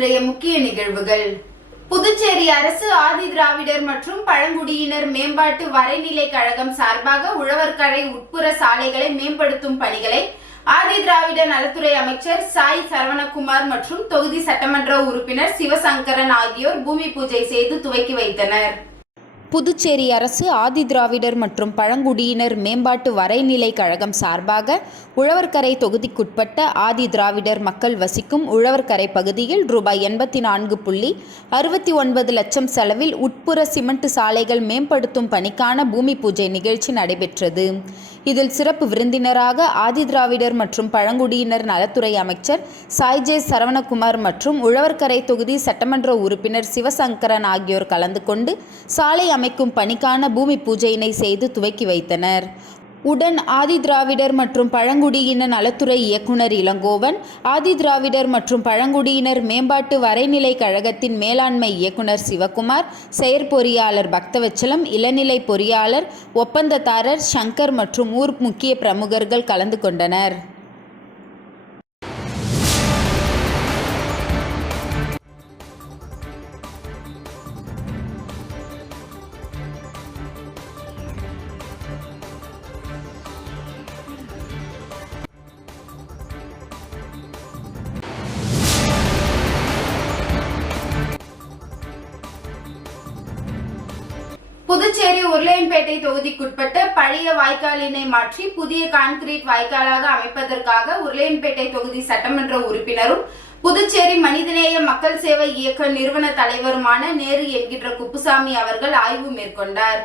இன்றைய முக்கிய நிகழ்வுகள். புதுச்சேரி அரசு ஆதி திராவிடர் மற்றும் பழங்குடியினர் மேம்பாட்டு வரைநிலை கழகம் சார்பாக உழவர்கரை உட்புற சாலைகளை மேம்படுத்தும் பணிகளை ஆதி திராவிட நலத்துறை அமைச்சர் சாய் சரவணகுமார் மற்றும் தொகுதி சட்டமன்ற உறுப்பினர் சிவசங்கரன் ஆகியோர் பூமி பூஜை செய்து துவக்கி வைத்தனர். புதுச்சேரி அரசு ஆதி திராவிடர் மற்றும் பழங்குடியினர் மேம்பாட்டு வரைநிலை கழகம் சார்பாக உழவர்கரை தொகுதிக்குட்பட்ட ஆதி திராவிடர் மக்கள் வசிக்கும் உழவர்கரை பகுதியில் ரூபாய் 84.69 லட்சம் செலவில் உட்புற சிமெண்ட் சாலைகள் மேம்படுத்தும் பணிக்கான பூமி பூஜை நிகழ்ச்சி நடைபெற்றது. இதில் சிறப்பு விருந்தினராக ஆதி திராவிடர் மற்றும் பழங்குடியினர் நலத்துறை அமைச்சர் சாய் சரவணகுமார் மற்றும் உழவர்கரை தொகுதி சட்டமன்ற உறுப்பினர் சிவசங்கரன் ஆகியோர் கலந்து கொண்டு சாலை அமைக்கும் பணிக்கான பூமி பூஜையினை செய்து துவக்கி வைத்தனர். உடன் ஆதி திராவிடர் மற்றும் பழங்குடியினர் நலத்துறை இயக்குனர் இளங்கோவன், ஆதி திராவிடர் மற்றும் பழங்குடியினர் மேம்பாட்டு வரைநிலை கழகத்தின் மேலாண்மை இயக்குனர் சிவகுமார், செயற்பொறியாளர் பக்தவச்சலம், இளநிலை பொறியாளர், ஒப்பந்ததாரர் சங்கர் மற்றும் ஊர் முக்கிய பிரமுகர்கள் கலந்து கொண்டனர். புதுச்சேரி உருளையன்பேட்டை தொகுதிக்குட்பட்ட பழைய வாய்க்காலினை மாற்றி புதிய கான்கிரீட் வாய்க்காலாக அமைப்பதற்காக உருளையன்பேட்டை தொகுதி சட்டமன்ற உறுப்பினரும் புதுச்சேரி மனிதநேய மக்கள் சேவை இயக்க நிறுவன தலைவருமான நேரு என்கின்ற குப்புசாமி அவர்கள் ஆய்வு மேற்கொண்டார்.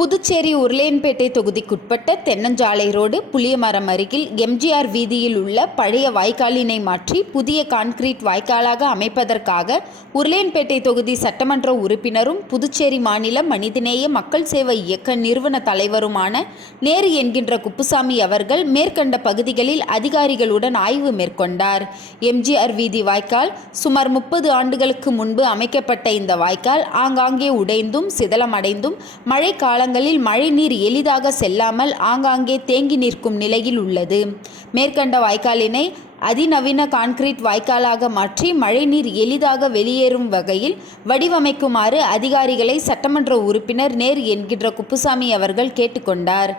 புதுச்சேரி உருளையன்பேட்டை தொகுதிக்குட்பட்ட தென்னஞ்சாலை ரோடு புளியமரம் அருகில் எம்ஜிஆர் வீதியில் உள்ள பழைய வாய்க்காலினை மாற்றி புதிய கான்கிரீட் வாய்க்காலாக அமைப்பதற்காக உருளையன்பேட்டை தொகுதி சட்டமன்ற உறுப்பினரும் புதுச்சேரி மாநில மனிதநேய மக்கள் சேவை இயக்க நிறுவன தலைவருமான நேரு என்கின்ற குப்புசாமி அவர்கள் மேற்கண்ட பகுதிகளில் அதிகாரிகளுடன் ஆய்வு மேற்கொண்டார். எம்ஜிஆர் வீதி வாய்க்கால் சுமார் 30 ஆண்டுகளுக்கு முன்பு அமைக்கப்பட்ட இந்த வாய்க்கால் ஆங்காங்கே உடைந்தும் சிதலமடைந்தும் மழை கால மழை நீர் எளிதாக செல்லாமல் ஆங்காங்கே தேங்கி நிற்கும் நிலையில் உள்ளது. மேற்கண்ட வாய்க்காலினை அதிநவீன கான்கிரீட் வாய்க்காலாக மாற்றி மழைநீர் எளிதாக வெளியேறும் வகையில் வடிவமைக்குமாறு அதிகாரிகளை சட்டமன்ற உறுப்பினர் நேரு என்கின்ற குப்புசாமி அவர்கள் கேட்டுக்கொண்டார்.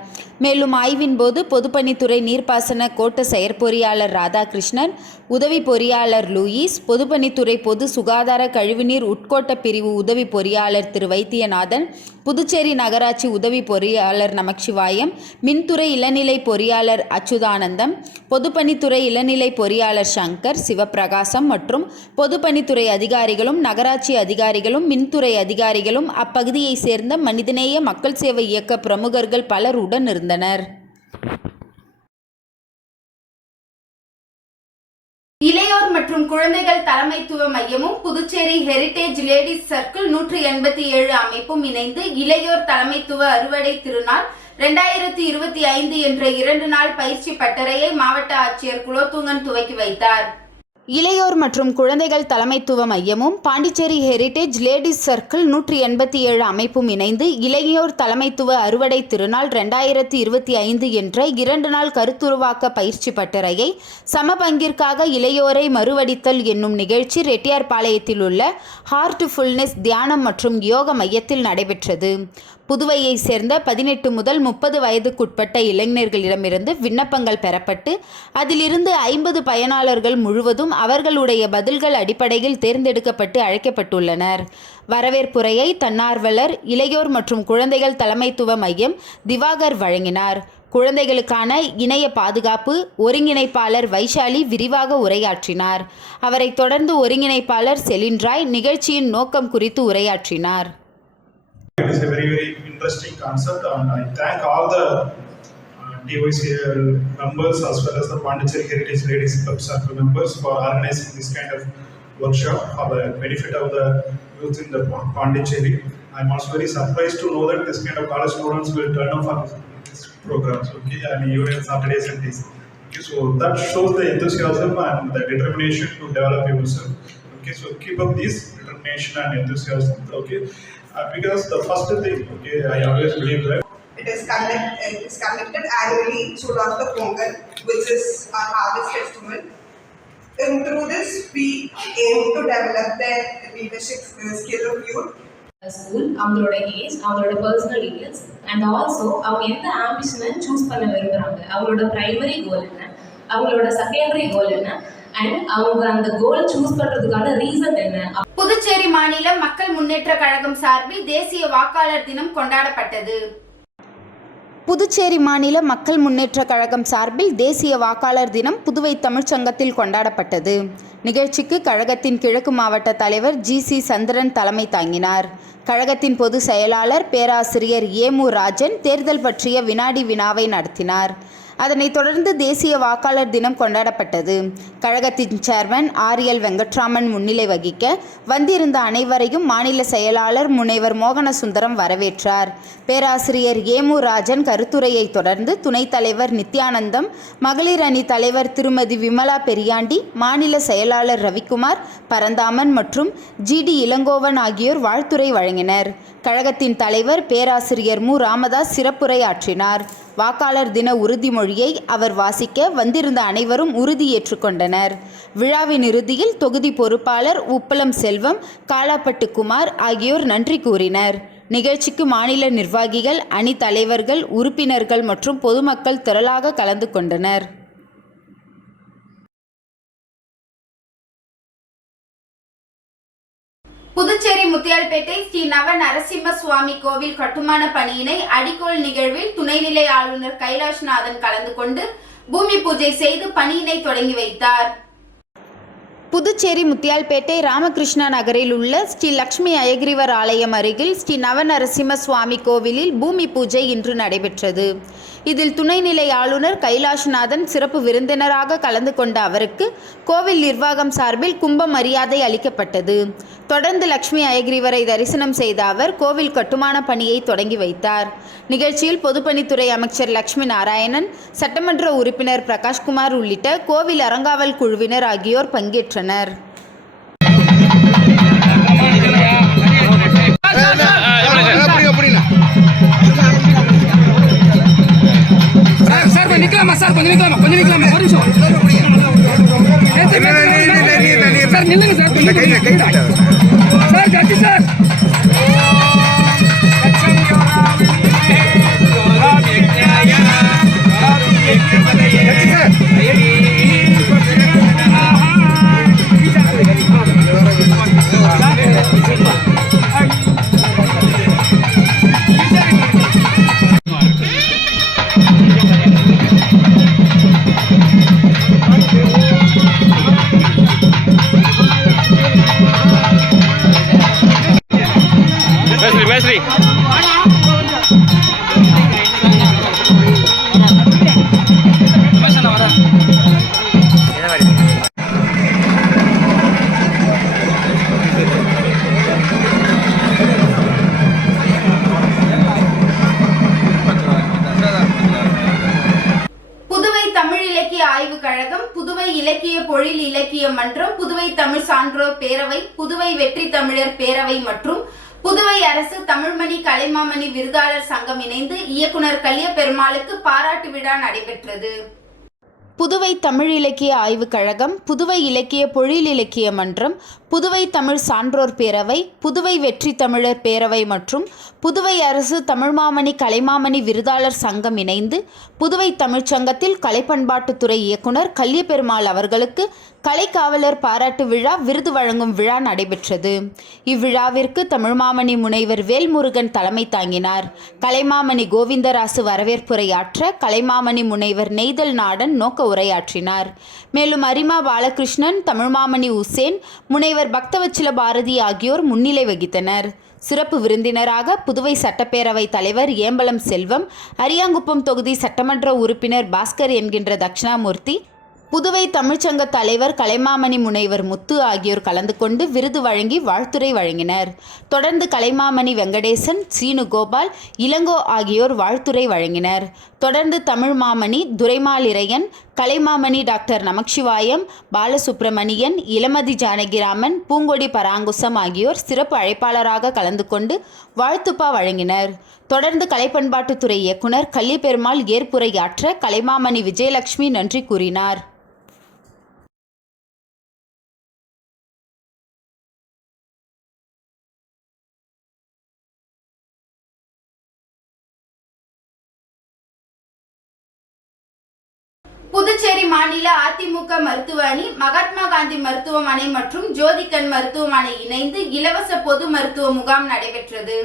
மேலும் ஆய்வின் போது பொதுப்பணித்துறை நீர்ப்பாசன கோட்ட செயற்பொறியாளர் ராதாகிருஷ்ணன், உதவி பொறியாளர் லூயிஸ், பொதுப்பணித்துறை பொது சுகாதார கழிவுநீர் உட்கோட்ட பிரிவு உதவி பொறியாளர் திரு வைத்தியநாதன், புதுச்சேரி நகராட்சி உதவி பொறியாளர் நமச்சிவாயம், மின்துறை இளநிலை பொறியாளர் அச்சுதானந்தம், பொதுப்பணித்துறை இளநிலை பொறியாளர் சங்கர், சிவபிரகாசம் மற்றும் பொதுப்பணித்துறை அதிகாரிகளும் நகராட்சி அதிகாரிகளும் மின்துறை அதிகாரிகளும் அப்பகுதியை சேர்ந்த மனிதநேய மக்கள் சேவை இயக்க பிரமுகர்கள் பலர் உடன் இருந்தனர். இளையோர் மற்றும் குழந்தைகள் தலைமைத்துவ மையமும் புதுச்சேரி ஹெரிடேஜ் லேடிஸ் சர்க்கிள் 187 அமைப்பும் இணைந்து இளையோர் தலைமைத்துவ அறுவடை திருநாள் 2025 என்ற 2 நாள் பயிற்சி பட்டறையை மாவட்ட ஆட்சியர் குலோத்துங்கன் துவக்கி வைத்தார். இளையோர் மற்றும் குழந்தைகள் தலைமைத்துவ மையமும் பாண்டிச்சேரி ஹெரிடேஜ் லேடிஸ் சர்க்கிள் 187 அமைப்பும் இணைந்து இளையோர் தலைமைத்துவ அறுவடை திருநாள் 2025 என்ற 2 நாள் கருத்துருவாக்க பயிற்சி பட்டறையை சமபங்கிற்காக இளையோரை மறுவடித்தல் என்னும் நிகழ்ச்சி ரெட்டியார்பாளையத்தில் உள்ள ஹார்ட்ஃபுல்னஸ் தியானம் மற்றும் யோக மையத்தில் நடைபெற்றது. புதுவையை சேர்ந்த 18 முதல் 30 வயதுக்குட்பட்ட இளைஞர்களிடமிருந்து விண்ணப்பங்கள் பெறப்பட்டு அதிலிருந்து 50 பயனாளர்கள் முழுவதும் அவர்களுடைய பதில்கள் அடிப்படையில் தேர்ந்தெடுக்கப்பட்டு அழைக்கப்பட்டுள்ளனர். வரவேற்புரையை தன்னார்வலர் இளையோர் மற்றும் குழந்தைகள் தலைமைத்துவ மையம் திவாகர் வழங்கினார். குழந்தைகளுக்கான இணைய பாதுகாப்பு ஒருங்கிணைப்பாளர் வைஷாலி விரிவாக உரையாற்றினார். அவரை தொடர்ந்து ஒருங்கிணைப்பாளர் செலின்ராய் நிகழ்ச்சியின் நோக்கம் குறித்து உரையாற்றினார். It is a very interesting concept, and I thank all the DYCL members as well as the Pondicherry Heritage Ladies Club Circle members for organizing this kind of workshop for the benefit of the youth in the Pondicherry. I am also very surprised to know that this kind of college students will turn up for these programs, okay, and even on Saturdays and days. Okay, so that shows the enthusiasm and the determination to develop yourself. Okay, so keep up this determination and enthusiasm. Okay. Because the first thing, okay, I always believe that it is conducted annually soon after Pongal, which is our harvest festival. And through this, we aim to develop their leadership skill of youth. School, அவங்களோட age, அவங்களோட personal details and also அவங்க எந்த ஆம்பிஷனை choose பண்ண விரும்புகிறாங்க, அவங்களோட primary கோல் என்ன, அவங்களோட secondary கோல் என்ன, அண்ட் அவங்க அந்த கோல் சூஸ் பண்ணுறதுக்கான ரீசன் என்ன. புதுச்சேரி மாநில மக்கள் முன்னேற்ற கழகம் சார்பில் தேசிய வாக்காளர் தினம் கொண்டாடப்பட்டது. புதுச்சேரி மாநில மக்கள் முன்னேற்ற கழகம் சார்பில் தேசிய வாக்காளர் தினம் புதுவை தமிழ்ச்சங்கத்தில் கொண்டாடப்பட்டது. நிகழ்ச்சிக்கு கழகத்தின் கிழக்கு மாவட்ட தலைவர் GC சந்திரன் தலைமை தாங்கினார். கழகத்தின் பொதுச் செயலாளர் பேராசிரியர் ஏமு ராஜன் தேர்தல் பற்றிய வினாடி வினாவை நடத்தினார். அதனைத் தொடர்ந்து தேசிய வாக்காளர் தினம் கொண்டாடப்பட்டது. கழகத்தின் சேர்மன் RL வெங்கட்ராமன் முன்னிலை வகிக்க வந்திருந்த அனைவரையும் மாநில செயலாளர் முனைவர் மோகனசுந்தரம் வரவேற்றார். பேராசிரியர் ஏமு ராஜன் கருத்துரையை தொடர்ந்து துணைத் தலைவர் நித்யானந்தம், மகளிர் அணி தலைவர் திருமதி விமலா பெரியாண்டி, மாநில செயலாளர் ரவிக்குமார் பரந்தாமன் மற்றும் GD இளங்கோவன் ஆகியோர் வாழ்த்துரை வழங்கினர். கழகத்தின் தலைவர் பேராசிரியர் மு ராமதாஸ் சிறப்புரை ஆற்றினார். வாக்காளர் தின உறுதிமொழியை அவர் வாசிக்க வந்திருந்த அனைவரும் உறுதி ஏற்றுக்கொண்டனர். விழாவின் இறுதியில் தொகுதி பொறுப்பாளர் உப்பளம் செல்வம், காலாப்பட்டு குமார் ஆகியோர் நன்றி கூறினர். நிகழ்ச்சிக்கு மாநில நிர்வாகிகள், அணி தலைவர்கள், உறுப்பினர்கள் மற்றும் பொதுமக்கள் திரளாக கலந்து கொண்டனர். புதுச்சேரி முத்தியால்பேட்டை ஸ்ரீ நவ நரசிம்ம சுவாமி கோவில் கட்டுமான பணியினை அடிக்கோல் நிகழ்வில் துணைநிலை ஆளுநர் கைலாஷ்நாதன் கலந்து கொண்டு பூமி பூஜை செய்து பணியினை தொடங்கி வைத்தார். புதுச்சேரி முத்தியால்பேட்டை ராமகிருஷ்ணா நகரில் உள்ள ஸ்ரீ லக்ஷ்மி அயகிரிவர் ஆலயம் அருகில் ஸ்ரீ நவநரசிம்ம சுவாமி கோவிலில் பூமி பூஜை இன்று நடைபெற்றது. இதில் துணைநிலை ஆளுநர் கைலாஷ்நாதன் சிறப்பு விருந்தினராக கலந்து கொண்ட அவருக்கு கோவில் நிர்வாகம் சார்பில் கும்ப மரியாதை அளிக்கப்பட்டது. தொடர்ந்து லக்ஷ்மி அயகிரிவரை தரிசனம் செய்த அவர் கோவில் கட்டுமான பணியை தொடங்கி வைத்தார். நிகழ்ச்சியில் பொதுப்பணித்துறை அமைச்சர் லட்சுமி நாராயணன், சட்டமன்ற உறுப்பினர் பிரகாஷ்குமார் உள்ளிட்ட கோவில் அறங்காவல் குழுவினர் ஆகியோர் பங்கேற்றனர். நிக்கலாமா சார்? கொஞ்சம் நிக்கலாமா? ஒரு நிமிஷம் சார், நில்லுங்க சார். சார் ஜட்ஜி சார், மேஸ்திரி புதுவை தமிழ் இலக்கிய ஆய்வுக் கழகம், புதுவை இலக்கிய பொழில் இலக்கிய மன்றம், புதுவை தமிழ் சான்றோர் பேரவை, புதுவை வெற்றி தமிழர் பேரவை மற்றும் புதுவை அரசு தமிழ்மணி கலைமாமணி விருதாளர் சங்கம் இணைந்து இயக்குனர் கலியபெருமாளுக்கு பாராட்டு விழா நடைபெற்றது. புதுவை தமிழ் இலக்கிய ஆய்வுக் கழகம், புதுவை இலக்கிய பொழில் இலக்கிய மன்றம், புதுவை தமிழ் சான்றோர் பேரவை, புதுவை வெற்றி தமிழர் பேரவை மற்றும் புதுவை அரசு தமிழ்மாமணி கலைமாமணி விருதாளர் சங்கம் இணைந்து புதுவை தமிழ்ச்சங்கத்தில் கலைப்பண்பாட்டுத்துறை இயக்குனர் கலியபெருமாள் அவர்களுக்கு கலைக்காவலர் பாராட்டு விழா, விருது வழங்கும் விழா நடைபெற்றது. இவ்விழாவிற்கு தமிழ்மாமணி முனைவர் வேல்முருகன் தலைமை தாங்கினார். கலைமாமணி கோவிந்தராசு வரவேற்புரையாற்ற கலைமாமணி முனைவர் நெய்தல் நாடன் நோக்க உரையாற்றினார். மேலும் அரிமா பாலகிருஷ்ணன், தமிழ்மாமணி உசேன், முனைவர் பக்தவச்சில பாரதி ஆகியோர் முன்னிலை வகித்தனர். சிறப்பு விருந்தினராக புதுவை சட்டப்பேரவை தலைவர் ஏம்பலம் செல்வம், அரியாங்குப்பம் தொகுதி சட்டமன்ற உறுப்பினர் பாஸ்கர் என்கின்ற தட்சிணாமூர்த்தி, புதுவை தமிழ்ச்சங்க தலைவர் கலைமாமணி முனைவர் முத்து ஆகியோர் கலந்து கொண்டு விருது வழங்கி வாழ்த்துரை வழங்கினர். தொடர்ந்து கலைமாமணி வெங்கடேசன், சீனு கோபால், இளங்கோ ஆகியோர் வாழ்த்துரை வழங்கினர். தொடர்ந்து தமிழ்மாமணி துரைமாலிரையன், கலைமாமணி டாக்டர் நமச்சிவாயம், பாலசுப்பிரமணியன், இளமதி ஜானகிராமன், பூங்கொடி பராங்குசம் ஆகியோர் சிறப்பு அழைப்பாளராக கலந்து கொண்டு வாழ்த்துப்பா வழங்கினர். தொடர்ந்து கலைப்பண்பாட்டுத்துறை இயக்குனர் கலியபெருமாள் ஏற்புரையாற்ற கலைமாமணி விஜயலட்சுமி நன்றி கூறினார். புதுச்சேரி மாநில அதிமுக மருத்துவ அணி மகாத்மா காந்தி மருத்துவமனை மற்றும் ஜோதிகண் மருத்துவமனை இணைந்து இலவச பொது மருத்துவ முகாம் நடைபெற்றது.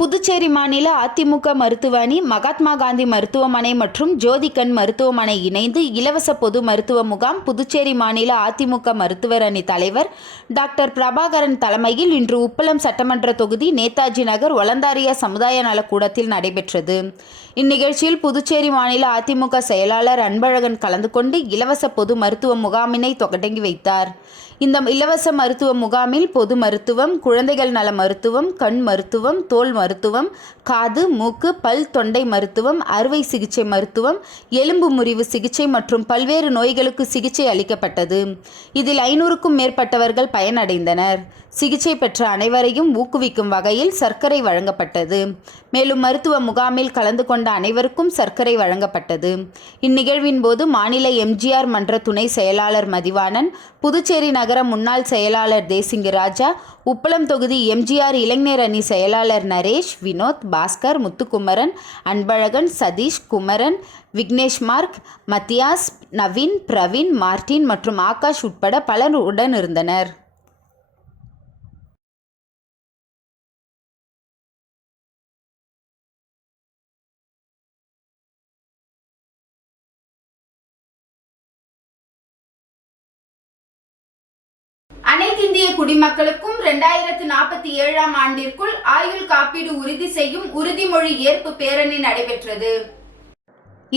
புதுச்சேரி மாநில அதிமுக மருத்துவ அணி மகாத்மா காந்தி மருத்துவமனை மற்றும் ஜோதிகண் மருத்துவமனை இணைந்து இலவச பொது மருத்துவ முகாம் புதுச்சேரி மாநில அதிமுக மருத்துவர் அணி தலைவர் டாக்டர் பிரபாகரன் தலைமையில் இன்று உப்பளம் சட்டமன்ற தொகுதி நேதாஜி நகர் ஒலந்தாரியா சமுதாய நலக்கூடத்தில் நடைபெற்றது. இந்நிகழ்ச்சியில் புதுச்சேரி மாநில அதிமுக செயலாளர் அன்பழகன் கலந்து கொண்டு இலவச பொது மருத்துவ முகாமினை தொடங்கி வைத்தார். இந்த இலவச மருத்துவ முகாமில் பொது மருத்துவம், குழந்தைகள் நல மருத்துவம், கண் மருத்துவம், தோல் மருத்துவம், காது, மூக்கு, பல், தொண்டை மருத்துவம், அறுவை சிகிச்சை மருத்துவம், எலும்பு முறிவு சிகிச்சை மற்றும் பல்வேறு நோய்களுக்கு சிகிச்சை அளிக்கப்பட்டது. இதில் 500க்கும் மேற்பட்டவர்கள் பயனடைந்தனர். சிகிச்சை பெற்ற அனைவரையும் ஊக்குவிக்கும் வகையில் சர்க்கரை வழங்கப்பட்டது. மேலும் மருத்துவ முகாமில் கலந்து கொண்ட அனைவருக்கும் சர்க்கரை வழங்கப்பட்டது. இந்நிகழ்வின் போது மாநில எம்ஜிஆர் மன்ற துணை செயலாளர் மதிவாணன், புதுச்சேரி நகர முன்னாள் செயலாளர் தேசிங்கு ராஜா, உப்பளம் தொகுதி எம்ஜிஆர் இளைஞர் அணி செயலாளர் நரேஷ், வினோத், பாஸ்கர், முத்துக்குமரன், அன்பழகன், சதீஷ், குமரன், விக்னேஷ் மார்க், மத்தியாஸ், நவீன், பிரவீன், மார்டின் மற்றும் ஆகாஷ் உட்பட பலர் உடன் இருந்தனர். அனைத்திந்திய குடிமக்களுக்கும் 2047ஆம் ஆண்டிற்குள் ஆயுள் காப்பீடு உறுதி செய்யும் உறுதிமொழி ஏற்பு பேரணி நடைபெற்றது.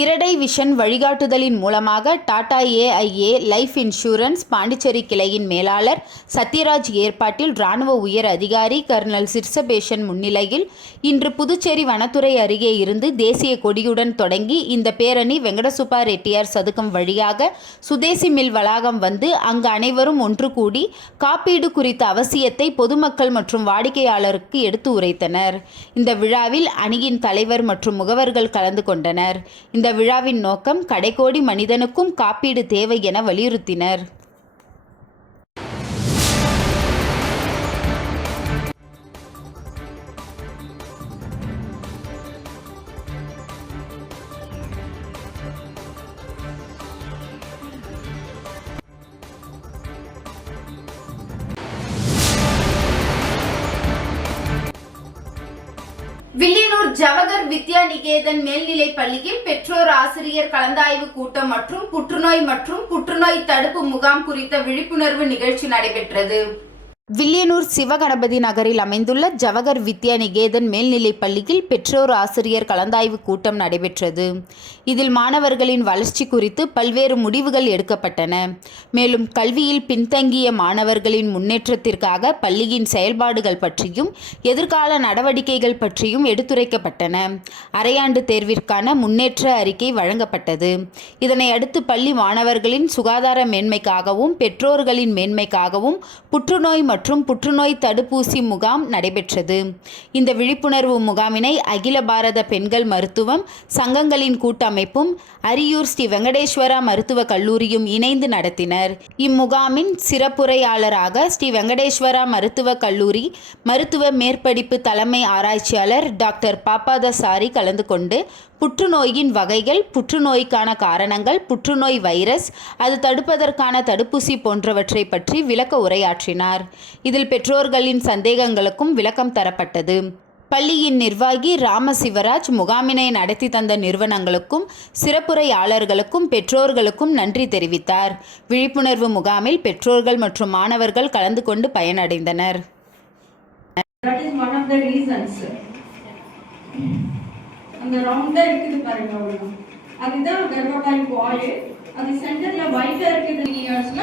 இரடை விஷன் வழிகாட்டுதலின் மூலமாக Tata AIA life insurance Pondicherry கிளையின் மேலாளர் சத்யராஜ் ஏற்பாட்டில் இராணுவ உயர் அதிகாரி கர்னல் சிர்சபேஷன் முன்னிலையில் இன்று புதுச்சேரி வனத்துறை அருகே இருந்து தேசிய கொடியுடன் தொடங்கி இந்த பேரணி வெங்கடசுப்பா ரெட்டியார் சதுக்கம் வழியாக சுதேசி மில் வளாகம் வந்து அங்கு அனைவரும் ஒன்று கூடி காப்பீடு குறித்த அவசியத்தை பொதுமக்கள் மற்றும் வாடிக்கையாளருக்கு எடுத்து உரைத்தனர். இந்த விழாவில் அணியின் தலைவர் மற்றும் முகவர்கள் கலந்து கொண்டனர். இந்த விழாவின் நோக்கம் கடைக்கோடி மனிதனுக்கும் காப்பீடு தேவை என வலியுறுத்தினர். வில்லியனூர் ஜவஹர் வித்யா நிகேதன் மேல்நிலை பள்ளியில் பெற்றோர் ஆசிரியர் கலந்தாய்வு கூட்டம் மற்றும் புற்றுநோய் தடுப்பு முகாம் குறித்த விழிப்புணர்வு நிகழ்ச்சி நடைபெற்றது. வில்லியனூர் சிவகணபதி நகரில் அமைந்துள்ள ஜவஹர் வித்யா நிகேதன் மேல்நிலைப் பள்ளியில் பெற்றோர் ஆசிரியர் கலந்தாய்வு கூட்டம் நடைபெற்றது. இதில் மாணவர்களின் வளர்ச்சி குறித்து பல்வேறு முடிவுகள் எடுக்கப்பட்டன. மேலும் கல்வியில் பின்தங்கிய மாணவர்களின் முன்னேற்றத்திற்காக பள்ளியின் செயல்பாடுகள் பற்றியும் எதிர்கால நடவடிக்கைகள் பற்றியும் எடுத்துரைக்கப்பட்டன. அரையாண்டு தேர்விற்கான முன்னேற்ற அறிக்கை வழங்கப்பட்டது. இதனை அடுத்து பள்ளி மாணவர்களின் சுகாதார மேன்மைக்காகவும் பெற்றோர்களின் மேன்மைக்காகவும் புற்றுநோய் தடுப்பூசி முகாம் நடைபெற்றது. இந்த விழிப்புணர்வு முகாமினை அகில பாரத பெண்கள் மருத்துவம் சங்கங்களின் கூட்டமைப்பும் அரியூர் ஸ்ரீ வெங்கடேஸ்வரா மருத்துவக் கல்லூரியும் இணைந்து நடத்தினர். இம்முகாமின் சிறப்புரையாளராக ஸ்ரீ வெங்கடேஸ்வரா மருத்துவக் கல்லூரி மருத்துவ மேற்படிப்பு தலைமை ஆராய்ச்சியாளர் டாக்டர் பாப்பாதசாரி கலந்து கொண்டு புற்றுநோயின் வகைகள், புற்றுநோய்க்கான காரணங்கள், புற்றுநோய் வைரஸ், அது தடுப்பதற்கான தடுப்பூசி போன்றவற்றை பற்றி விளக்க உரையாற்றினார். இதில் பெற்றோர்களின் சந்தேகங்களுக்கும் விளக்கம் தரப்பட்டது. பள்ளியின் நிர்வாகி ராமசிவராஜ் முகாமினை நடத்தி தந்த நிறுவனங்களுக்கும் சிறப்புரையாளர்களுக்கும் பெற்றோர்களுக்கும் நன்றி தெரிவித்தார். விழிப்புணர்வு முகாமில் பெற்றோர்கள் மற்றும் மாணவர்கள் கலந்து கொண்டு பயனடைந்தனர். அந்த ரவுண்டா இருக்குது பாருங்க, அவ்வளவு அதுதான் கர்ப்பகாய் வால். அது சென்டர்ல ஒயிட்டா இருக்குது. இயர்ஸ்ல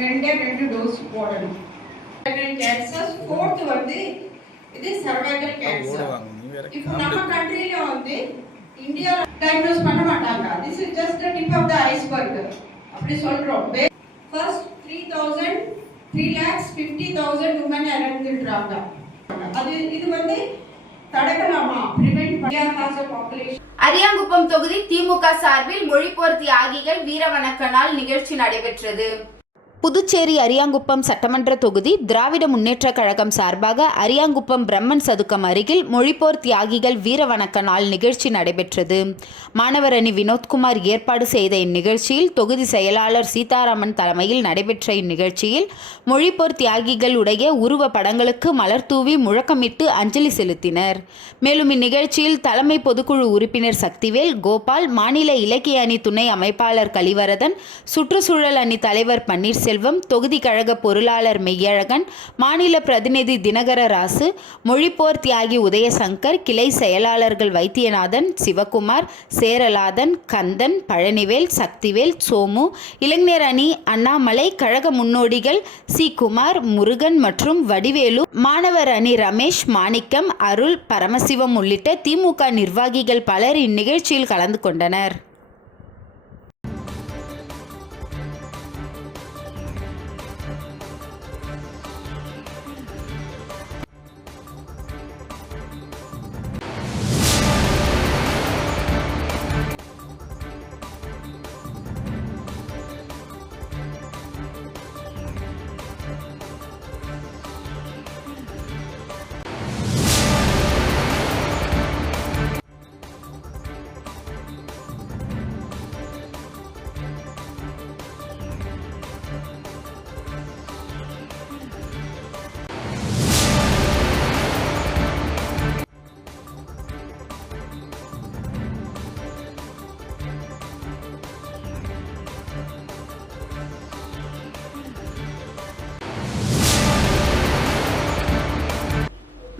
2 டோஸ் போடணும். கேன்சர் ஃபோர்த் வந்து இது சர்வைக்கல் கேன்சர். இப்போ நம்ம கண்ட்ரில வந்து இந்தியா டயக்னோஸ் பண்ண மாட்டாங்க. This is just the tip of the iceberg அப்படி சொல்றோம். First 3,50,000 women இறந்துட்டாங்க. அது இது வந்து தடுக்கலாமா? அரியாங்குப்பம் தொகுதி திமுக சார்பில் மொழிப்போர் தியாகிகள் வீர வணக்க நாள் நிகழ்ச்சி நடைபெற்றது. புதுச்சேரி அரியாங்குப்பம் சட்டமன்ற தொகுதி திராவிட முன்னேற்றக் கழகம் சார்பாக அரியாங்குப்பம் பிரம்மன் சதுக்கம் அருகில் மொழிப்போர் தியாகிகள் வீர வணக்க நாள் நிகழ்ச்சி நடைபெற்றது. மாணவர் அணி வினோத்குமார் ஏற்பாடு செய்த இந்நிகழ்ச்சியில் தொகுதி செயலாளர் சீதாராமன் தலைமையில் நடைபெற்ற இந்நிகழ்ச்சியில் மொழிப்போர் தியாகிகள் உடைய உருவ படங்களுக்கு மலர் தூவி முழக்கமிட்டு அஞ்சலி செலுத்தினர். மேலும் இந்நிகழ்ச்சியில் தலைமை பொதுக்குழு உறுப்பினர் சக்திவேல், கோபால், மாநில இலக்கிய அணி துணை அமைப்பாளர் கலிவரதன், சுற்றுச்சூழல் அணி தலைவர் பன்னீர்செல்வம், தொகுதி கழக பொருளாளர் மெய்யழகன், மாநில பிரதிநிதி தினகர ராசு, மொழிப்போர் தியாகி உதயசங்கர், கிளை செயலாளர்கள் வைத்தியநாதன், சிவகுமார், சேரலாதன், கந்தன், பழனிவேல், சக்திவேல், சோமு, இளைஞர் அணி அண்ணாமலை, கழக முன்னோடிகள் சி. குமார், முருகன் மற்றும் வடிவேலு, மாணவர் அணி ரமேஷ், மாணிக்கம், அருள், பரமசிவம் உள்ளிட்ட திமுக நிர்வாகிகள் பலர் இந்நிகழ்ச்சியில் கலந்து கொண்டனர்.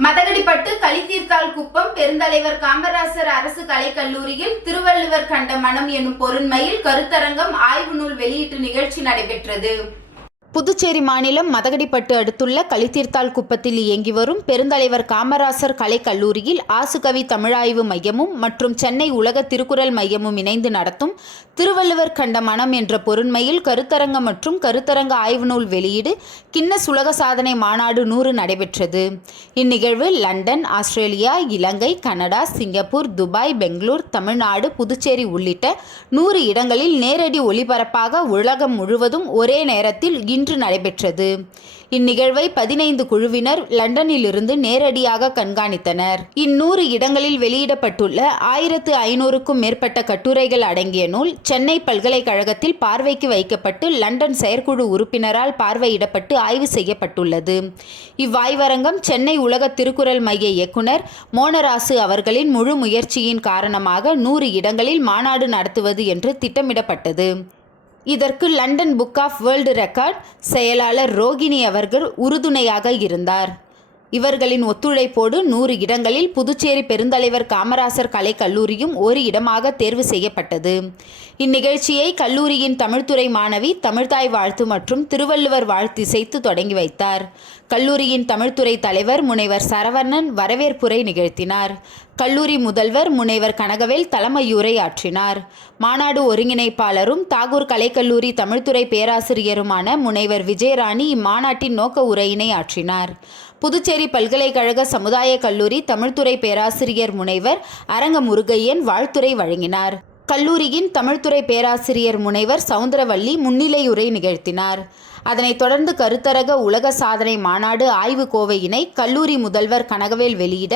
மதகடிப்பட்டு களித்தீர்த்தால் குப்பம் பெருந்தலைவர் காமராசர் அரசு கலைக்கல்லூரியில் திருவள்ளுவர் கண்ட மனம் எனும் பொருண்மையில் கருத்தரங்கம் ஆய்வு நூல் வெளியீட்டு நிகழ்ச்சி நடைபெற்றது. புதுச்சேரி மாநிலம் மதகடிப்பட்டு அடுத்துள்ள களித்தீர்த்தால் குப்பத்தில் இயங்கி வரும் பெருந்தலைவர் காமராசர் கலைக்கல்லூரியில் ஆசுகவி தமிழாய்வு மையமும் மற்றும் சென்னை உலக திருக்குறள் மையமும் இணைந்து நடத்தும் திருவள்ளுவர் கண்ட மனம் என்ற பொருண்மையில் கருத்தரங்கம் மற்றும் கருத்தரங்க ஆய்வு நூல் வெளியீடு கின்னஸ் உலக சாதனை மாநாடு 100 நடைபெற்றது. இந்நிகழ்வு London, Australia, Ilankai, Canada, Singapore, Dubai, Bangalore, Tamil Nadu, Puducherry உள்ளிட்ட 100 இடங்களில் நேரடி ஒளிபரப்பாக உலகம் முழுவதும் ஒரே நேரத்தில் இன்று நடைபெற்றது. இந்நிகழ்வை 15 குழுவினர் லண்டனிலிருந்து நேரடியாக கண்காணித்தனர். 100 இடங்களில் வெளியிடப்பட்டுள்ள 1500க்கும் மேற்பட்ட கட்டுரைகள் அடங்கிய நூல் சென்னை பல்கலைக்கழகத்தில் பார்வைக்கு வைக்கப்பட்டு லண்டன் செயற்குழு உறுப்பினரால் பார்வையிடப்பட்டு ஆய்வு செய்யப்பட்டுள்ளது. இவ்வாய்வரங்கம் சென்னை உலக திருக்குறள் மைய இயக்குனர் மோனராசு அவர்களின் முழு முயற்சியின் காரணமாக 100 இடங்களில் மாநாடு நடத்துவது என்று திட்டமிடப்பட்டது. இதற்கு London book of world record செயலாளர் ரோகிணி அவர்கள் உறுதுணையாக இருந்தார். இவர்களின் ஒத்துழைப்போடு 100 இடங்களில் புதுச்சேரி பெருந்தலைவர் காமராசர் கலைக்கல்லூரியும் ஒரு இடமாக தேர்வு செய்யப்பட்டது. இந்நிகழ்ச்சியை கல்லூரியின் தமிழ்துறை மாணவி தமிழ்தாய் வாழ்த்து மற்றும் திருவள்ளுவர் வாழ்த்து இசைத்து தொடங்கி வைத்தார். கல்லூரியின் தமிழ்துறை தலைவர் முனைவர் சரவணன் வரவேற்புரை நிகழ்த்தினார். கல்லூரி முதல்வர் முனைவர் கனகவேல் தலைமையுரை ஆற்றினார். மாநாடு ஒருங்கிணைப்பாளரும் தாகூர் கலைக்கல்லூரி தமிழ்துறை பேராசிரியருமான முனைவர் விஜயராணி இம்மாநாட்டின் நோக்க உரையினை ஆற்றினார். புதுச்சேரி பல்கலைக்கழக சமுதாய கல்லூரி தமிழ்துறை பேராசிரியர் முனைவர் அரங்க முருகையன் வாழ்த்துரை வழங்கினார். கல்லூரியின் தமிழ்துறை பேராசிரியர் முனைவர் சவுந்தரவள்ளி முன்னிலையுரை நிகழ்த்தினார். அதனைத் தொடர்ந்து கருத்தரக உலக சாதனை மாநாடு ஆய்வு கோவையினை கல்லூரி முதல்வர் கனகவேல் வெளியிட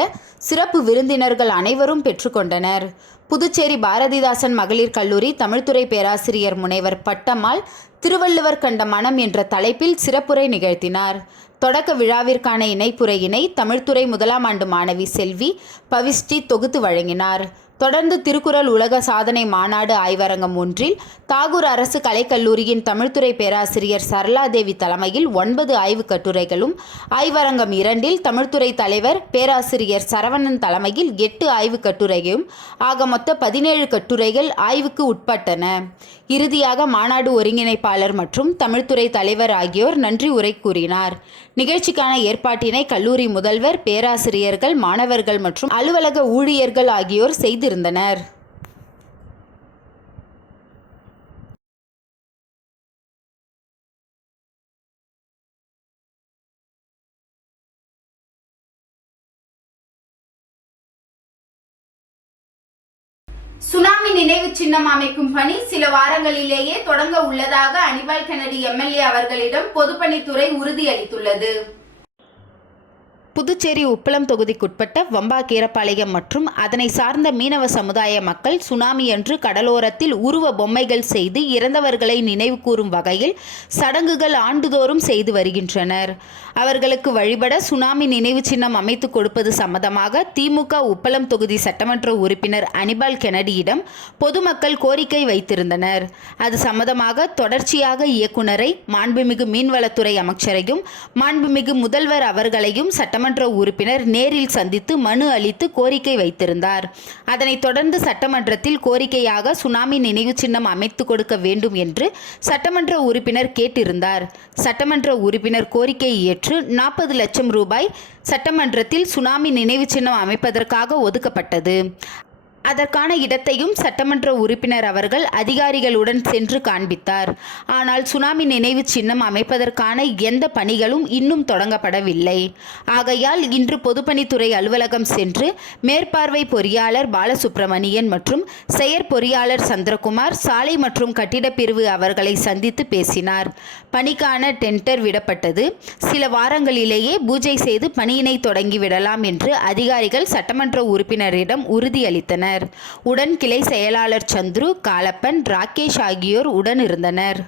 சிறப்பு விருந்தினர்கள் அனைவரும் பெற்றுக்கொண்டனர். புதுச்சேரி பாரதிதாசன் மகளிர் கல்லூரி தமிழ்துறை பேராசிரியர் முனைவர் பட்டம்மாள் திருவள்ளுவர் கண்ட மனம் என்ற தலைப்பில் சிறப்புரை நிகழ்த்தினார். தொடக்க விழாவிற்கான இணைப்புரையினை தமிழ்துறை 1ஆம் ஆண்டு மாணவி செல்வி பவிஸ்டி தொகுத்து வழங்கினார். தொடர்ந்து திருக்குறள் உலக சாதனை மாநாடு ஆய்வரங்கம் ஒன்றில் தாகூர் அரசு கலைக்கல்லூரியின் தமிழ்துறை பேராசிரியர் சரளாதேவி தலைமையில் 9 ஆய்வுக் கட்டுரைகளும், ஆய்வரங்கம் 2இல் தமிழ்துறை தலைவர் பேராசிரியர் சரவணன் தலைமையில் 8 ஆய்வுக் கட்டுரையும் ஆக மொத்த 17 கட்டுரைகள் ஆய்வுக்கு உட்பட்டன. இறுதியாக மாநாடு ஒருங்கிணைப்பாளர் மற்றும் தமிழ்துறை தலைவர் ஆகியோர் நன்றி உரை கூறினார். நிகழ்ச்சிக்கான ஏற்பாட்டினை கல்லூரி முதல்வர், பேராசிரியர்கள், மாணவர்கள் மற்றும் அலுவலக ஊழியர்கள் ஆகியோர் செய்திருந்தனர். சுனாமி நினைவு சின்னம் அமைக்கும் பணி சில வாரங்களிலேயே தொடங்க உள்ளதாக அனிபால் கென்னடி எம்எல்ஏ அவர்களிடம் பொதுப்பணித்துறை உறுதியளித்துள்ளது. புதுச்சேரி உப்பளம் தொகுதிக்குட்பட்ட வம்பாகீரப்பாளையம் மற்றும் அதனை சார்ந்த மீனவ சமுதாய மக்கள் சுனாமி அன்று கடலோரத்தில் உருவ பொம்மைகள் செய்து இறந்தவர்களை நினைவு கூறும் வகையில் சடங்குகள் ஆண்டுதோறும் செய்து வருகின்றனர். அவர்களுக்கு வழிபட சுனாமி நினைவு சின்னம் அமைத்து கொடுப்பது சம்பந்தமாக திமுக உப்பளம் தொகுதி சட்டமன்ற உறுப்பினர் அனிபால் கென்னடியிடம் பொதுமக்கள் கோரிக்கை வைத்திருந்தனர். அது சம்பந்தமாக தொடர்ச்சியாக இயக்குநரை, மாண்புமிகு மீன்வளத்துறை அமைச்சரையும் மாண்புமிகு முதல்வர் அவர்களையும் சட்டமன்ற உறுப்பினர் நேரில் சந்தித்து மனு அளித்து கோரிக்கை வைத்திருந்தார். அதனைத் தொடர்ந்து சட்டமன்றத்தில் கோரிக்கையாக சுனாமி நினைவு சின்னம் அமைத்து கொடுக்க வேண்டும் என்று சட்டமன்ற உறுப்பினர் கேட்டிருந்தார். சட்டமன்ற உறுப்பினர் கோரிக்கையை ஏற்று 40 லட்சம் ரூபாய் சட்டமன்றத்தில் சுனாமி நினைவு சின்னம் அமைப்பதற்காக ஒதுக்கப்பட்டது. அதற்கான இடத்தையும் சட்டமன்ற உறுப்பினர் அவர்கள் அதிகாரிகளுடன் சென்று காண்பித்தார். ஆனால் சுனாமி நினைவு சின்னம் அமைப்பதற்கான எந்த பணிகளும் இன்னும் தொடங்கப்படவில்லை. ஆகையால் இன்று பொதுப்பணித்துறை அலுவலகம் சென்று மேற்பார்வை பொறியாளர் பாலசுப்ரமணியன் மற்றும் செயற்பொறியாளர் சந்திரகுமார், சாலை மற்றும் கட்டிடப் பிரிவு அவர்களை சந்தித்து பேசினார். பணிக்கான டெண்டர் விடப்பட்டது. சில வாரங்களிலேயே பூஜை செய்து பணியினை தொடங்கிவிடலாம் என்று அதிகாரிகள் சட்டமன்ற உறுப்பினரிடம் உறுதியளித்தனர். உடன் கிளை செயலாளர் சந்துரு, காலப்பன், ராகேஷ் ஆகியோர் உடன் இருந்தனர்.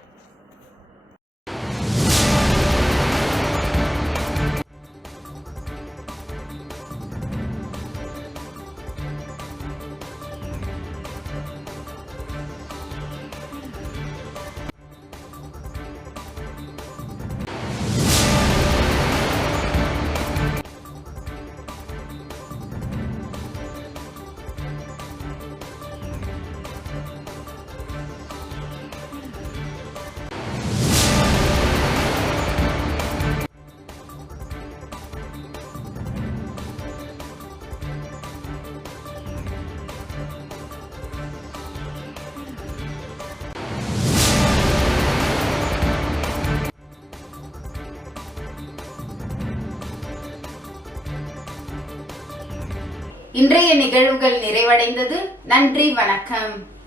இன்றைய நிகழ்வுகள் நிறைவடைந்தது. நன்றி, வணக்கம்.